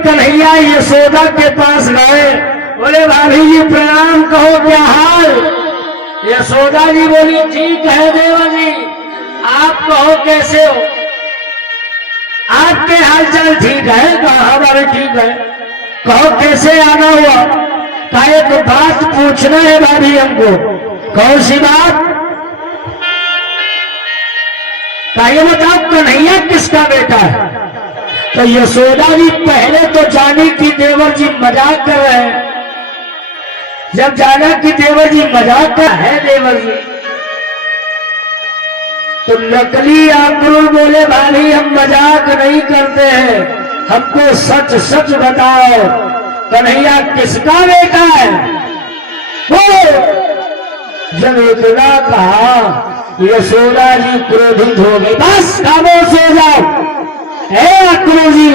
कन्हैया यशोदा के पास गए, बोले भाभी जी प्रणाम, कहो क्या हाल। यशोदा जी बोली ठीक है देवर जी, आप कहो कैसे हो, आपके हालचाल ठीक है। कहा हमारे ठीक है, कहो कैसे आना हुआ। कहा एक बात पूछना है भाभी हमको। कौन सी बात। कहा ये बताओ कन्हैया किसका बेटा है। तो यशोदा जी पहले तो जानी कि देवर जी मजाक कर रहे हैं। जब जाना कि देवर जी मजाक कर है देवर जी, तो नकली आक्रोश बोले भाभी हम मजाक नहीं करते हैं, हमको सच सच बताओ कन्हैया किसका बेटा है। वो जब इतना कहा यशोदा जी क्रोधित हो गई। बस खामोश हो जाओ। अक्रूर जी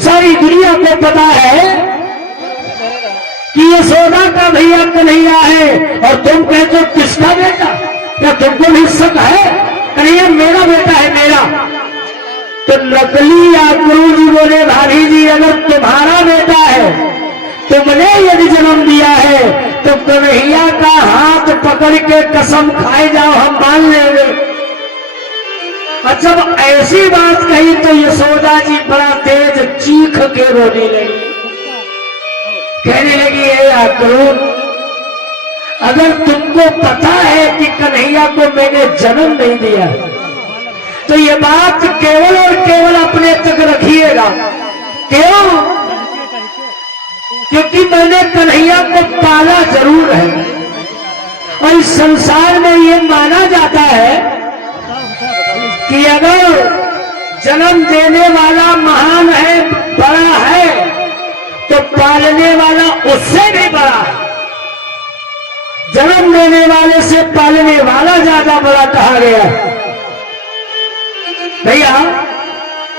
सारी दुनिया को पता है कि यशोदा का भैया कन्हैया है, और तुम कहते हो किसका बेटा। क्या तुमको भी शक है कन्हैया मेरा बेटा है मेरा। तो नकली अक्रूर जी बोले भाभी जी अगर तुम्हारा बेटा है, तुमने यदि जन्म दिया है, तो कन्हैया का हाथ पकड़ के कसम खाए जाओ हम मान लेंगे। और जब ऐसी बात कही तो यशोदा जी बड़ा तेज चीख के रोने लगी, कहने लगी हे अक्रूर, अगर तुमको पता है कि कन्हैया को मैंने जन्म नहीं दिया, तो ये बात केवल और केवल अपने तक रखिएगा। क्यों? क्योंकि मैंने कन्हैया को पाला जरूर है, और इस संसार में ये माना जाता है कि अगर जन्म देने वाला महान है, बड़ा है, तो पालने वाला उससे भी बड़ा है। जन्म देने वाले से पालने वाला ज्यादा बड़ा कहा गया। भैया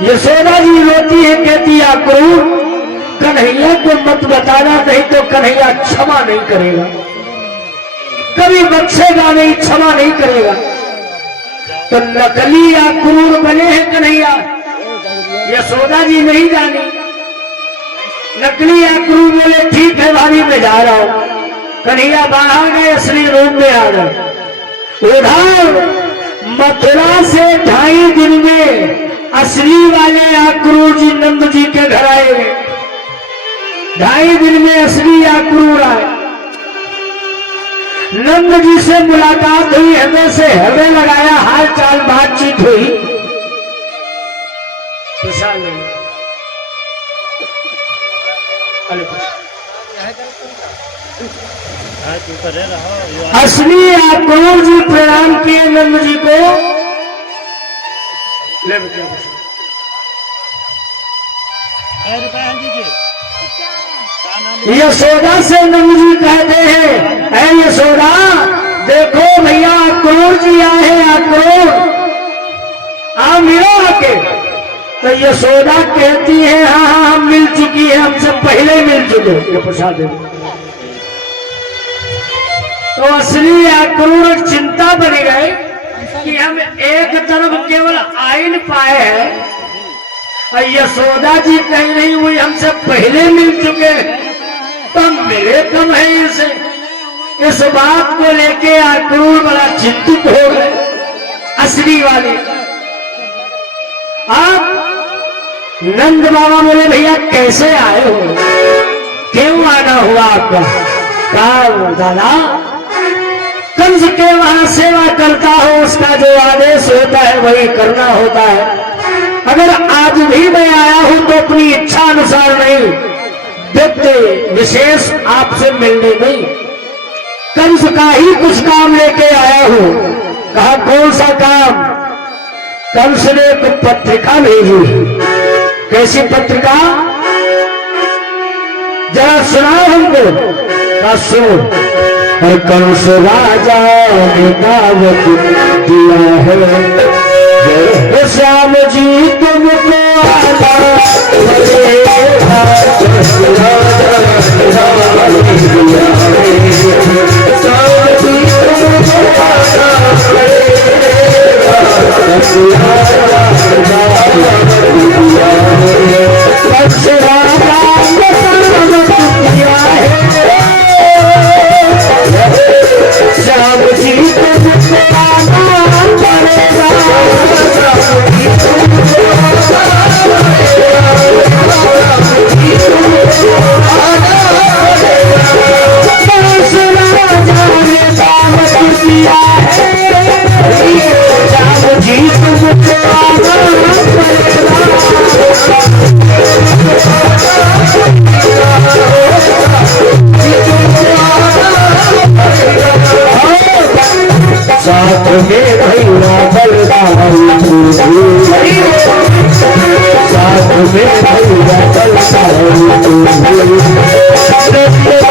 यशोदा जी रोती है, कहती अक्रूर कन्हैया को मत बताना, नहीं तो कन्हैया क्षमा नहीं करेगा, कभी बख्शेगा नहीं, क्षमा नहीं करेगा। तो नकली अक्रूर बने हैं कन्हैया, यशोदा जी नहीं जानी। नकली अक्रूर बोले ठीक है भाभी मैं जा रहा हूं। कन्हैया बाहर गए, असली रूप में आ गए। उधर मथुरा से 2.5 दिन में असली वाले अक्रूर जी नंद जी के घर आए। 2.5 दिन में असली अक्रूर आए। नंद जी से मुलाकात हुई, हमें से हमें लगाया, हाल चाल बातचीत हुई। असली अक्रूर जी प्रणाम किए नंद जी को। यशोदा से नंद जी कहते हैं ऐ यशोदा देखो भैया अक्रूर जी आए हैं, अक्रूर आ मिलो आके। तो यशोदा कहती है हाँ हाँ हम मिल चुकी है, हमसे पहले ही मिल चुके। ये प्रसाद है। तो असली अक्रूर चिंता बन गए कि हम एक तरफ केवल आइन पाए हैं, और यशोदा जी कह रही हुई हमसे पहले मिल चुके, तो मिले कम है इनसे। इस बात को लेके अक्रूर बड़ा चिंतित हो गए असली वाले। आप नंद बाबा बोले भैया कैसे आए हो, क्यों आना हुआ आपका। कहा दादा कंस के वहां सेवा करता हो, उसका जो आदेश होता है वही करना होता है। अगर आज भी मैं आया हूं तो अपनी इच्छा अनुसार नहीं, व्यक्ति विशेष आपसे मिलने नहीं, कंस का ही कुछ काम लेके आया हूं। कहा कौन सा काम। कंस ने एक पत्रिका भेजी। कैसी पत्रिका, जरा सुनाओ हमको। कहा सुनो। और कंस राजा ने दावत दिया है, श्याम जी तुमको आना पड़ेगा, श्याम जी तुमको आना पड़ेगा, साथ में भैया बलदाऊ, साथ में भैया बलदाऊ, साथ में भैया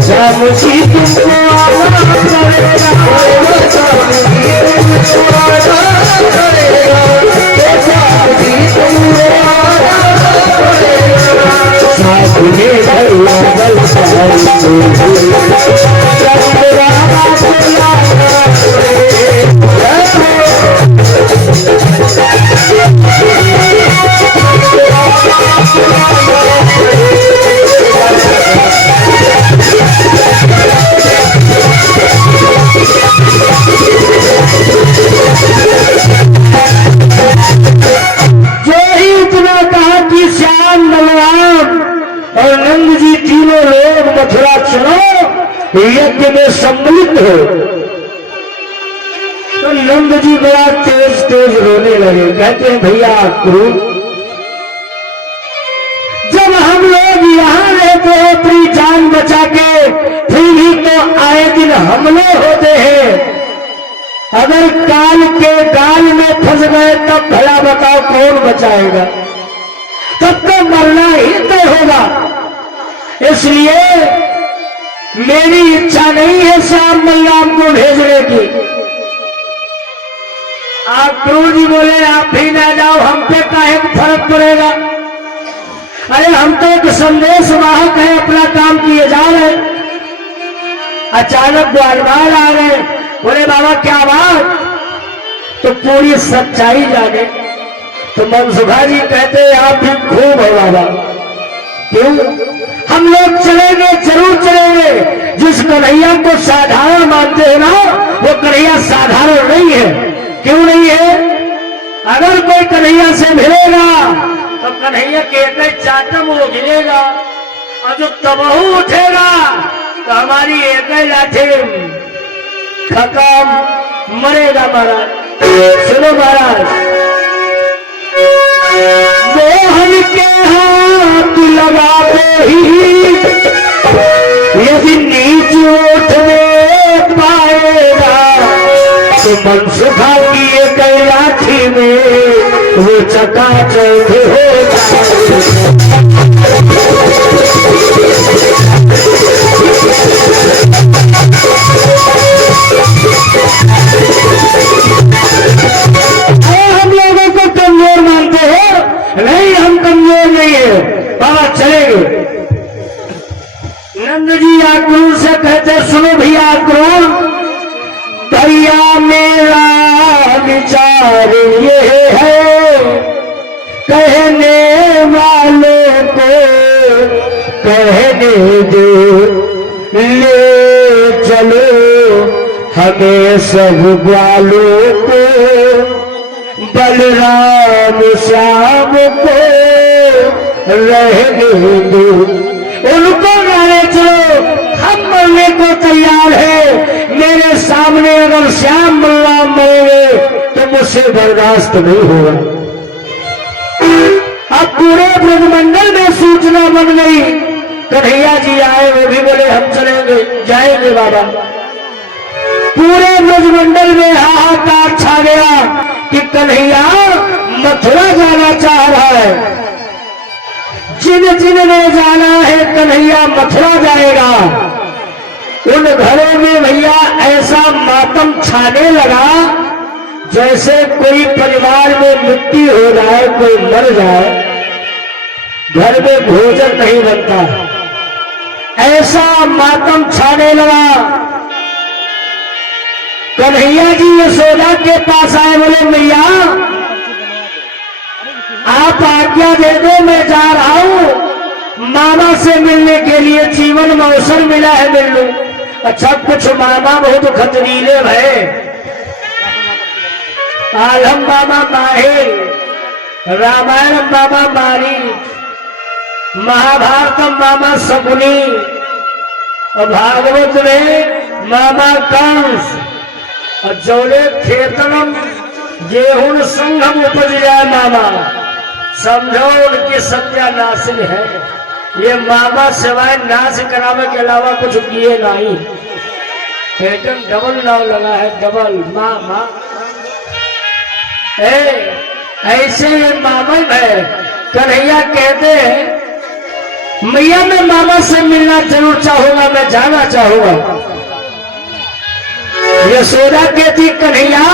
श्याम जी तुमको आना पड़ेगा, साथ में भैया यज्ञ में सम्मिलित हो। तो नंद जी बड़ा तेज तेज रोने लगे, कहते हैं भैया क्रूर, जब हम लोग यहाँ रहते हैं अपनी जान बचा के, फिर भी तो आए दिन हमले होते हैं। अगर काल के गाल में फंस गए तब भला बताओ कौन बचाएगा, तब तो मरना ही तय होगा। इसलिए मेरी इच्छा नहीं है श्याम बलराम को भेजने की। आप क्रूर जी बोले आप भी ना जाओ, हम पे काहे फर्क पड़ेगा। अरे हम तो एक संदेश वाहक है, अपना काम किए जा रहे। अचानक ग्वालवाल आ गए, बोले बाबा क्या बात, तो पूरी सच्चाई जाने। तो मनसुखा जी कहते आप भी खूब हो बाबा। क्यों? हम लोग चलेंगे, जरूर चलेंगे। जिस कन्हैया को साधारण मानते हैं ना, वो कन्हैया साधारण नहीं है। क्यों नहीं है? अगर कोई कन्हैया से मिलेगा तो कन्हैया के एक चाटम वो गिरेगा, और जो तबहू उठेगा तो हमारी एक लाठी खत्म, मरेगा महाराज। सुनो महाराज, मोहन के हाथ लगाते ही यदि नीच ओठ में पाएगा, तो मनसुखा की एक लाठी में वो चकाचौंध हो हम लोगों को कमजोर मानते हो? नहीं, हम कमजोर नहीं है बाबा, चलेंगे। नंद जी आक्रोश से कहते सुनो भैया आक्रोश, भैया मेरा विचार ये है, कहने वालों को कहने दो, ले चलो हमें सब ग्वालों को बलराम श्याम को रहने दो, उनको गाने चलो, हम मरने को तैयार है। मेरे सामने अगर श्याम बलराम मरेंगे तो मुझसे बर्दाश्त नहीं होगा। अब पूरे ब्रजमंडल में सूचना बन गई, कन्हैया जी आए, वो भी बोले हम चलेंगे, जाएंगे बाबा। पूरे ब्रजमंडल में हाहाकार छा गया कि कन्हैया मथुरा जाना चाह रहा है। जिन जिनने जाना है कन्हैया मथुरा जाएगा। उन घरों में भैया ऐसा मातम छाने लगा जैसे कोई परिवार में मृत्यु हो जाए, कोई मर जाए, घर में भोजन नहीं बनता, ऐसा मातम छाने लगा। कन्हैया जी यशोदा के पास आए, बोले मैया आप आज्ञा दे दो, मैं जा रहा हूं मामा से मिलने के लिए, जीवन में अवसर मिला है मिल लूं। अच्छा कुछ मामा बहुत खतरीले भय, आलम मामा माहिर, रामायण मामा मारी, महाभारतम मामा शकुनी और भागवत में मामा कंस और जौले खेतनम गेहूं संगम उपज जाए मामा, समझो उनकी सत्यानाशिनी है। ये मामा सिवाय नाश करावे के अलावा कुछ किए नहीं। एकदम डबल नाव लगा है, डबल मामा। ऐसे ये मामा है। कन्हैया कहते हैं मैया मैं मामा से मिलना जरूर चाहूंगा, मैं जाना चाहूंगा। यशोदा कहती कन्हैया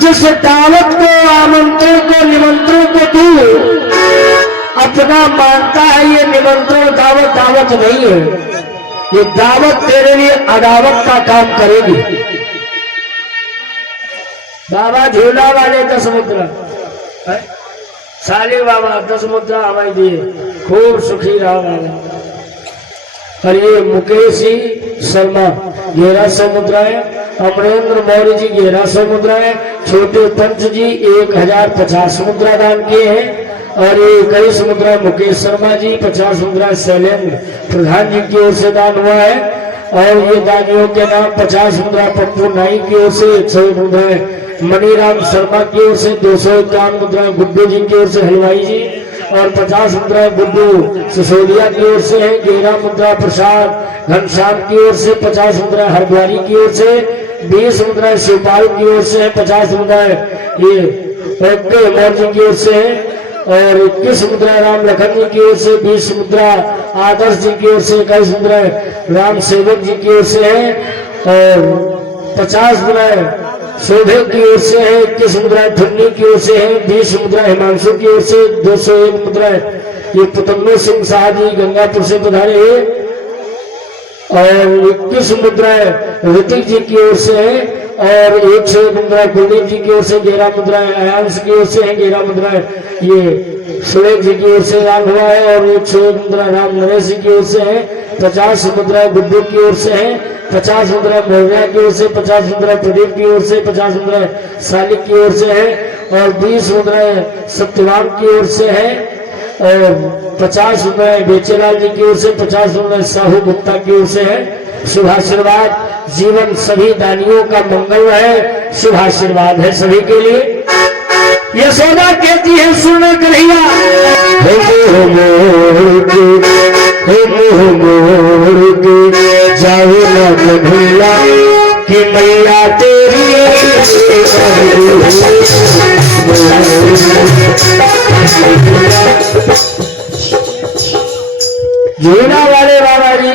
जिस दावत को, आमंत्रण को, निमंत्रण को तू अपना मानता है, ये निमंत्रण दावत दावत नहीं है। ये दावत तेरे लिए अदावत का काम करेगी। बाबा झूला वाले 10 मुद्रा, साले बाबा 10 मुद्रा हमारे दिए, खूब सुखी रहा बाबा। और ये मुकेश जी शर्मा 1100 मुद्राएं, अमरेंद्र मौर्य जी 1100 मुद्राएं, छोटे पंच जी 1050 मुद्रा दान किए हैं। और ये 21 मुद्रा मुकेश शर्मा जी, 50 मुद्रा शैलेंद्र प्रधान जी की ओर से दान हुआ है। और ये दानियों के नाम 50 मुद्रा पप्पू नाई की ओर से, 100 मुद्राएं मणिराम शर्मा की ओर से, 251 मुद्राएं गुड्डू जी की ओर से हलवाई जी, और 50 मुद्रा गुड्डू सिसोदिया की ओर से है। 11 मुद्रा प्रसाद घनश्याम की ओर से, 50 मुद्रा हरद्वारी की ओर से, 20 मुद्रा शिवपाल की ओर से है, 50 मुद्रा ये मौर्य की ओर से है, और 21 मुद्रा राम लखन जी की ओर से, 20 मुद्रा आदर्श जी की ओर से, 21 मुद्रा राम सेवक जी की ओर से है, और 50 मुद्रा शोभे की ओर से है, 21 मुद्रा ठुन्नी की ओर से है, 20 मुद्रा हिमांशु की ओर से, 201 मुद्रा ये पुतन्नो सिंह शाह जी गंगापुर से पधारे हैं, और 21 मुद्रा ऋतिक जी की ओर से है, और 101 मुद्रा कुलदीप जी की ओर से, 11 मुद्रा आयांश की ओर से है, 11 मुद्रा ये सुरेश जी की ओर से दान हुआ है, और 101 मुद्रा राम नरेश जी की ओर से है, 50 मुद्रा गुड्डू की ओर से है, 50 मुद्रा मौर्या की ओर से, 50 मुद्रा प्रदीप की ओर से, 50 मुद्रा सालिक की ओर से है, और 20 मुद्रा सत्यवान की ओर से है, और 50 मुद्रा बेचेलाल जी की ओर से, 50 मुद्रा साहू गुप्ता की ओर से है। शुभाशीर्वाद जीवन सभी दानियों का मंगल है, शुभाशीर्वाद है सभी के लिए। यशोदा कहती है सुन कन्हैया, जाओ ना कन्हैया कि मैया तेरी झूला वाले बाबा जी,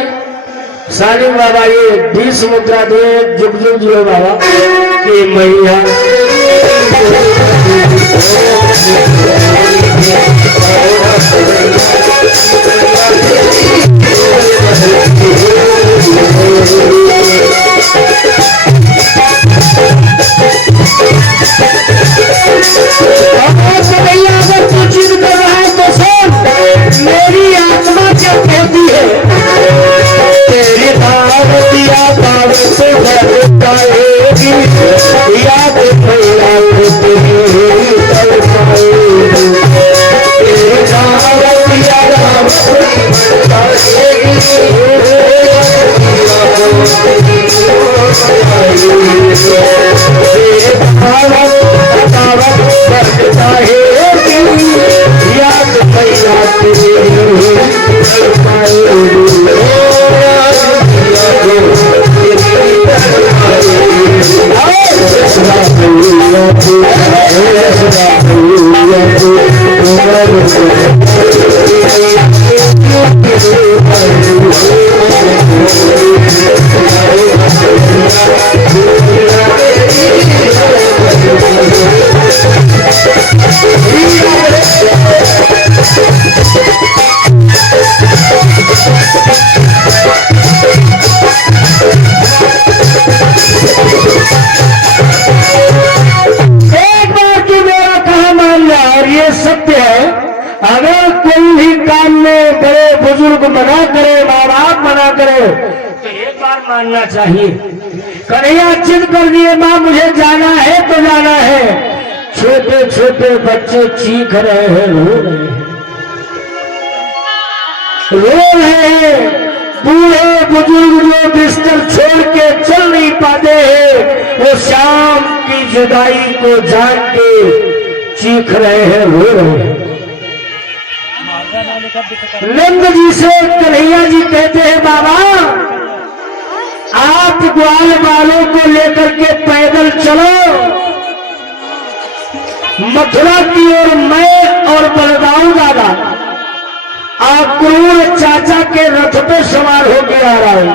सालिम बाबा ये 20 मुद्रा दिए, जुग जुग जियो बाबा कि मैया अगर तू जिद कर रहा है तो सुन, मेरी आत्मा क्या कहती है, तेरी दावतिया दावत बढ़ जाएगी, याद मना करे, माँ बाप मना करे तो एक बार मानना चाहिए। कन्हैया जिद कर दिए, माँ मुझे जाना है तो जाना है। छोटे छोटे बच्चे चीख रहे हैं, रो रहे हैं। बूढ़े बुजुर्ग जो बिस्तर छोड़ के चल नहीं पाते हैं, वो शाम की जुदाई को जान के चीख रहे हैं, रो रहे हैं। नंद जी से कन्हैया जी कहते हैं, बाबा आप ग्वाल वालों को लेकर के पैदल चलो, मथुरा की ओर मैं और बलदाऊ दादा क्रूर चाचा के रथ पे सवार होकर आ रहा हूं,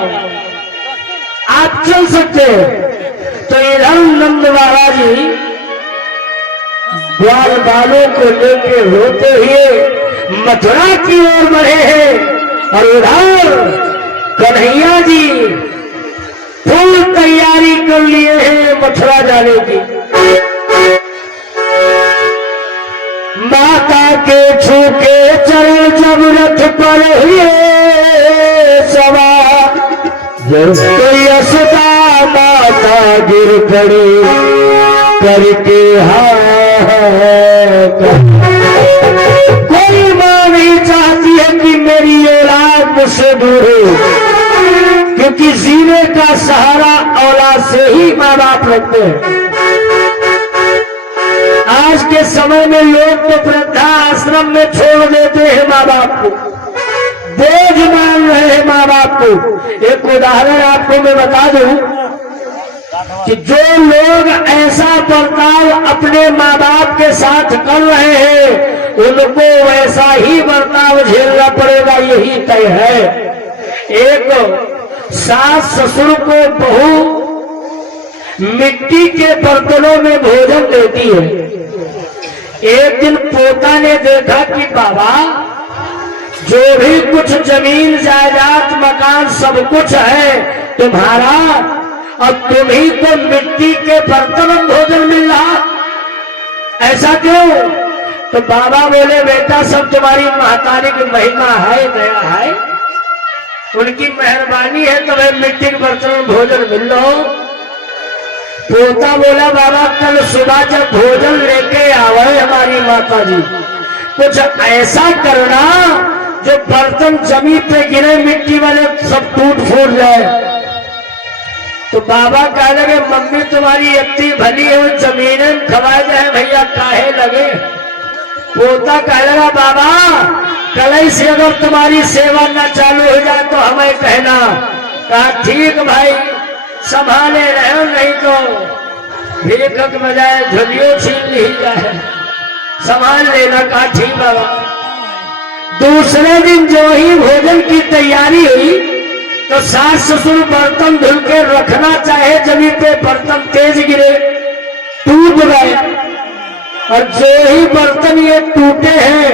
आप चल सकते हो। तो इधर नंद बाबा जी ग्वाल वालों को लेके रोते हुए मथुरा की ओर बढ़े हैं और उधर कन्हैया जी फुल तैयारी कर लिए हैं मथुरा जाने की। माता के छूके चरण जब रथ पर हुए सवार, तो यशोदा माता गिर पड़ी करके कोई मां नहीं चाहती है कि मेरी औलाद मुझसे दूर हो, क्योंकि जीने का सहारा औलाद से ही माँ बाप रखते हैं। आज के समय में लोग तो वृद्धा आश्रम में छोड़ देते हैं माँ बाप को, बोझ मान रहे हैं माँ बाप को। एक उदाहरण आपको मैं बता दूं कि जो लोग ऐसा बर्ताव अपने माँ बाप के साथ कर रहे हैं, उनको वैसा ही बर्ताव झेलना पड़ेगा, यही तय है। एक सास ससुर को बहू मिट्टी के बर्तनों में भोजन देती है। एक दिन पोता ने देखा कि बाबा जो भी कुछ जमीन जायदाद मकान सब कुछ है तुम्हारा, और तुम्ही को मिट्टी के बर्तन में भोजन मिल रहा, ऐसा क्यों? तो बाबा बोले, बेटा सब तुम्हारी महतारी की महिमा है, दया है, उनकी मेहरबानी है, तुम्हें मिट्टी के बर्तन में भोजन मिल रहा। पोता बोला, बाबा कल सुबह जब भोजन लेके आवे हमारी माता जी, कुछ ऐसा करना जो बर्तन जमीन पे गिरे मिट्टी वाले सब टूट फूट जाए। तो बाबा कह लगे, मम्मी तुम्हारी इतनी भली है, जमीनें खवा जाए भैया काहे लगे। पोता कह लगा, बाबा कल से अगर तुम्हारी सेवा न चालू हो जाए तो हमें कहना। कहा ठीक भाई, संभाले रहे, नहीं तो भीख बजाय झुलियों छीन ली जाए, संभाल लेना। कहा ठीक बाबा। दूसरे दिन जो ही भोजन की तैयारी हुई तो सास ससुर बर्तन धुल के रखना चाहे जमीन पे, बर्तन तेज गिरे, टूट गए, और जो ही बर्तन ये टूटे हैं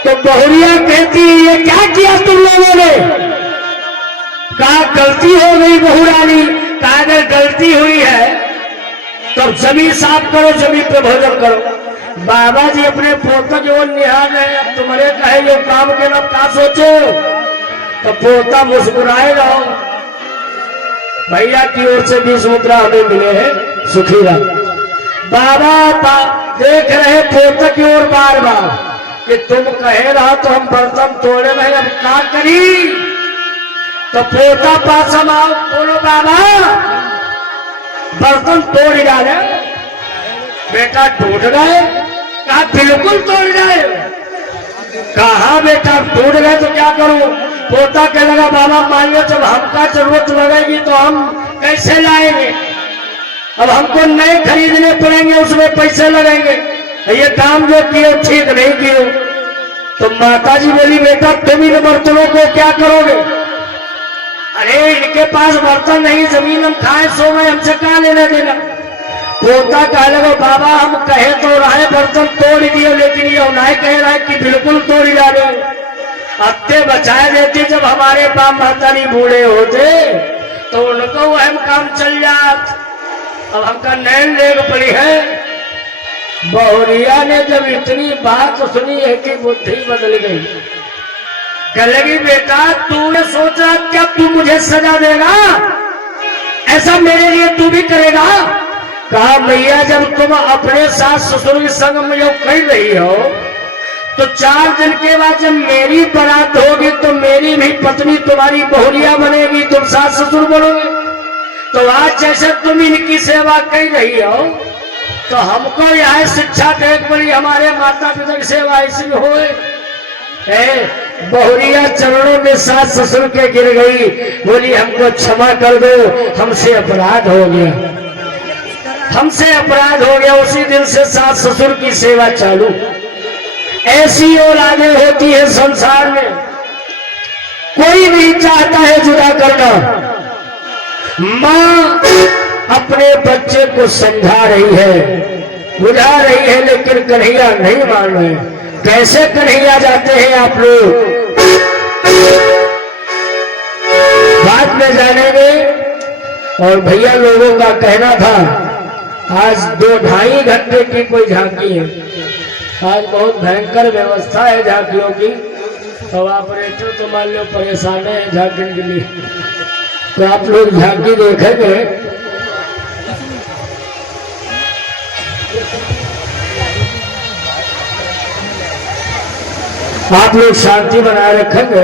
तो बहुरिया कहती है, ये क्या किया तुम लोगों ने? कहा गलती हो गई बहू रानी। कहा अगर गलती हुई है तो जमीन साफ करो, जमीन पे भोजन करो। बाबा जी अपने पोता की ओर निहार रहे, अब तुम्हारे कहे जो काम के ना क्या सोचो। तो पोता मुस्कुराए रहो, भैया की ओर से 20 मुद्रा हमें मिले हैं, सुखी रहो। बाबा देख रहे पोता की ओर बार बार, कि तुम कहे रहा तो हम बर्तन तोड़े में अब क्या करी। तो पोता पास हम आओ, बोलो बाबा बर्तन तोड़ डाले। बेटा टूट गए? कहा बिल्कुल तोड़ गए। कहा बेटा टूट गए तो क्या करूं? पोता कहने लगा बाबा मान लो जब हमका जरूरत लगेगी तो हम कैसे लाएंगे, अब हमको नए खरीदने पड़ेंगे, उसमें पैसे लगेंगे, ये काम जो किए ठीक नहीं किए। तो माताजी बोली बेटा तुम इन बर्तनों को क्या करोगे? अरे इनके पास बर्तन नहीं, जमीन हम खाए सो में हमसे कहाँ लेना देना। पोता कह लगा बाबा हम कहे तो रहे बर्तन तोड़ दिए, लेकिन ये उन्हें कह रहा है कि बिल्कुल तोड़ डाले। अत्ते बचाए देते जब हमारे बाप माता नहीं बूढ़े होते तो उनको वह काम चल जात। अब हमका नैन लेग पड़ी है। बहुरिया ने जब इतनी बात सुनी है कि बुद्धि बदल गई। कह लगी बेटा तूने सोचा क्या तू मुझे सजा देगा? ऐसा मेरे लिए तू भी करेगा? कहा भैया जब तुम अपने सास ससुर के संग में जो कर रही हो तो 4 दिन के बाद जब मेरी बारात होगी तो मेरी भी पत्नी तुम्हारी बहुरिया बनेगी, तुम सास ससुर बनोगे। तो आज जैसे तुम इनकी सेवा कर रही हो तो हमको यह शिक्षा देख पड़ी, हमारे माता पिता की सेवा ऐसी होए। बहुरिया चरणों में सास ससुर के गिर गई, बोली हमको क्षमा कर दो, हमसे अपराध हो गया, हमसे अपराध हो गया। उसी दिन से सास ससुर की सेवा चालू। ऐसी औलादें होती है संसार में, कोई नहीं चाहता है जुदा करना। माँ अपने बच्चे को समझा रही है, बुझा रही है, लेकिन कन्हैया नहीं मान रहे। कैसे कन्हैया जाते हैं आप लोग बाद में जानेंगे। और भैया लोगों का कहना था आज 2-2.5 घंटे की कोई झांकी है। आज बहुत भयंकर व्यवस्था है झांकियों की। तो ऑपरेटर तो मान लो परेशान है झांकी के लिए, तो आप लोग झांकी देखेंगे। आप लोग शांति बनाए रखेंगे।